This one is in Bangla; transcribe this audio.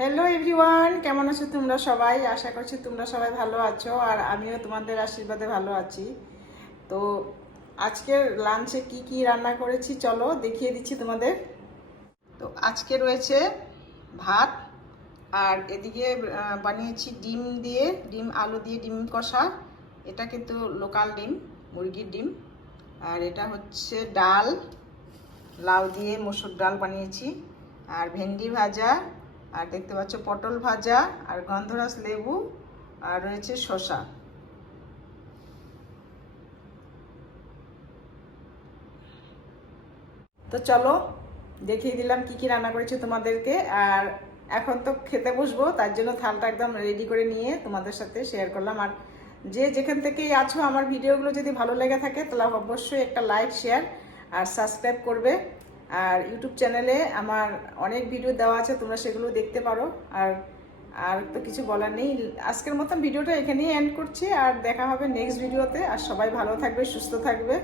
হ্যালো এভরিওয়ান, কেমন আছো তোমরা সবাই? আশা করছি তোমরা সবাই ভালো আছো আর আমিও তোমাদের আশীর্বাদে ভালো আছি। তো আজকের লাঞ্চে কি কি রান্না করেছি চলো দেখিয়ে দিচ্ছি তোমাদের। তো আজকে রয়েছে ভাত, আর এদিকে বানিয়েছি ডিম আলু দিয়ে ডিম কষা। এটা কিন্তু লোকাল ডিম, মুরগির ডিম। আর এটা হচ্ছে ডাল, লাউ দিয়ে মসুর ডাল বানিয়েছি। আর ভেন্ডি ভাজা, আর দেখতে পাচ্ছ পটল ভাজা, আর গন্ধরাজ লেবু, আর রয়েছে শসা। তো চলো দেখিয়ে দিলাম কি কি রান্না করেছি তোমাদেরকে। আর এখন তো খেতে বসবো, তার জন্য থালটা একদম রেডি করে নিয়ে তোমাদের সাথে শেয়ার করলাম। আর যে যেখান থেকেই আছো, আমার ভিডিওগুলো যদি ভালো লেগে থাকে তাহলে অবশ্যই একটা লাইক, শেয়ার আর সাবস্ক্রাইব করবে। আর ইউটিউব চ্যানেলে আমার অনেক ভিডিও দেওয়া আছে, তোমরা সেগুলো দেখতে পারো। আর আর তো কিছু বলার নেই, আজকের মতন ভিডিওটা এখানেই এন্ড করছি। আর দেখা হবে নেক্সট ভিডিওতে। আর সবাই ভালো থাকবে, সুস্থ থাকবে।